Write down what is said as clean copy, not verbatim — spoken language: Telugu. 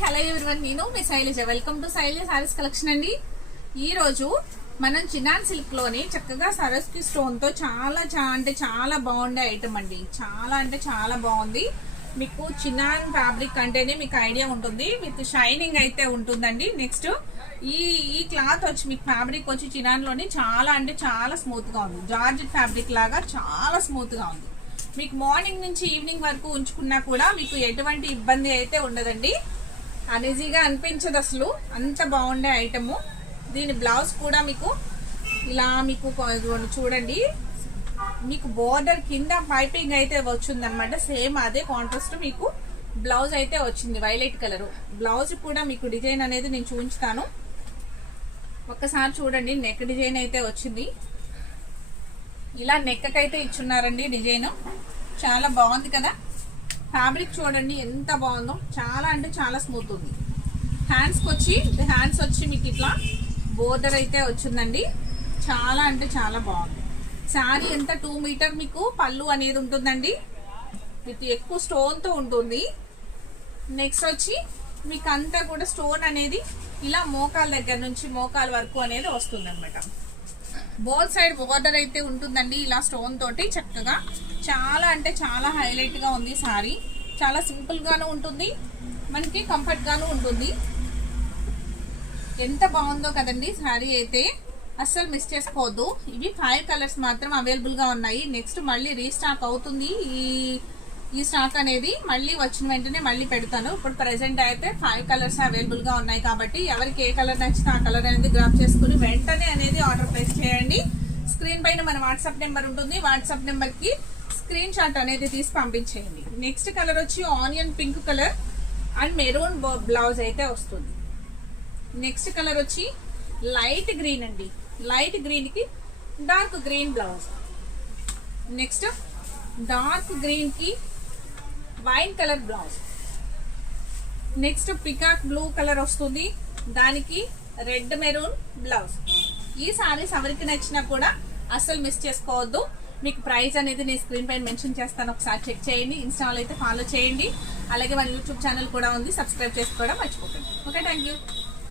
హలో ఎవరివన్, నేను మీ Shailaja. Welcome to Shailaja sarees collection అండి. ఈ రోజు మనం చినాన్ సిల్క్ లోని చక్కగా సరస్కి స్టోన్ తో చాలా బాగుండే ఐటమ్ అండి. చాలా అంటే చాలా బాగుంది. మీకు చినాన్ ఫ్యాబ్రిక్ అంటేనే మీకు ఐడియా ఉంటుంది, విత్ షైనింగ్ అయితే ఉంటుందండి. నెక్స్ట్ ఈ క్లాత్ వచ్చి మీకు ఫ్యాబ్రిక్ వచ్చి చినాన్ లోని చాలా అంటే చాలా స్మూత్ గా ఉంది. జార్జెట్ ఫ్యాబ్రిక్ లాగా చాలా స్మూత్ గా ఉంది. మీకు మార్నింగ్ నుంచి ఈవినింగ్ వరకు ఉంచుకున్నా కూడా మీకు ఎటువంటి ఇబ్బంది అయితే ఉండదండి. అనీజీగా అనిపించదు అసలు, అంత బాగుండే ఐటము. దీని బ్లౌజ్ కూడా మీకు ఇలా మీకు చూడండి, మీకు బోర్డర్ కింద పైపింగ్ అయితే వచ్చింది అనమాట. సేమ్ అదే కాంట్రాస్ట్ మీకు బ్లౌజ్ అయితే వచ్చింది, వైలెట్ కలర్ బ్లౌజ్ కూడా మీకు డిజైన్ అనేది నేను చూపించుతాను. ఒక్కసారి చూడండి, నెక్ డిజైన్ అయితే వచ్చింది. ఇలా నెక్ అయితే ఇచ్చున్నారండి డిజైన్, చాలా బాగుంది కదా. ఫ్యాబ్రిక్ చూడండి ఎంత బాగుందో, చాలా అంటే చాలా స్మూత్ ఉంది. హ్యాండ్స్ వచ్చి మీకు ఇట్లా బోర్డర్ అయితే వచ్చిందండి. చాలా అంటే చాలా బాగుంది. శారీ ఎంత 2 మీటర్ మీకు పళ్ళు అనేది ఉంటుందండి, విత్ ఎక్కువ స్టోన్ తో ఉంటుంది. నెక్స్ట్ వచ్చి మీకు అంతా కూడా స్టోన్ అనేది ఇలా మోకాల దగ్గర నుంచి మోకాల వరకు అనేది వస్తుంది అనమాట. బోత్ సైడ్ బోర్డర్ అయితే ఉంటుందండి ఇలా స్టోన్ తోటి. చక్కగా చాలా అంటే చాలా హైలైట్ గా ఉంది సారీ. చాలా సింపుల్ గాను ఉంటుంది, మనకి కంఫర్ట్ గాను ఉంటుంది. ఎంత బాగుందో కదండి సారీ అయితే, అస్సలు మిస్ చేసుకోవద్దు. ఇవి 5 కలర్స్ మాత్రం అవైలబుల్ గా ఉన్నాయి. నెక్స్ట్ మళ్ళీ రీస్టాక్ అవుతుంది ఈ స్టాక్ అనేది. మళ్ళీ వచ్చిన వెంటనే మళ్ళీ పెడతాను. ఇప్పుడు ప్రెసెంట్ అయితే 5 కలర్స్ అవైలబుల్ గా ఉన్నాయి కాబట్టి ఎవరికి ఏ కలర్ నచ్చితే ఆ కలర్ అనేది గ్రాప్ చేసుకుని వెంటనే అనేది ఆర్డర్ ప్లేస్ చేయండి. స్క్రీన్ పైన మన వాట్సాప్ నెంబర్ ఉంటుంది, వాట్సాప్ నెంబర్ కి స్క్రీన్ షాట్ అనేది తీసి పంపించేయండి. నెక్స్ట్ కలర్ వచ్చి onion pink colour and maroon blouse అయితే వస్తుంది. నెక్స్ట్ కలర్ వచ్చి లైట్ గ్రీన్ అండి, లైట్ గ్రీన్ కి dark green blouse. Next dark green కి wine colour blouse. Next peacock blue colour వస్తుంది, దానికి రెడ్ మెరూన్ బ్లౌజ్. ఈ సారీస్ ఎవరికి నచ్చినా కూడా అస్సలు మిస్ చేసుకోవద్దు. మీకు ప్రైస్ అనేది నేను స్క్రీన్ పైన మెన్షన్ చేస్తాను, ఒకసారి చెక్ చేయండి. ఇన్స్టాలో అయితే ఫాలో చేయండి. అలాగే మన యూట్యూబ్ ఛానల్ కూడా ఉంది, సబ్స్క్రైబ్ చేసుకోవడం మర్చిపోకండి. Okay, thank you.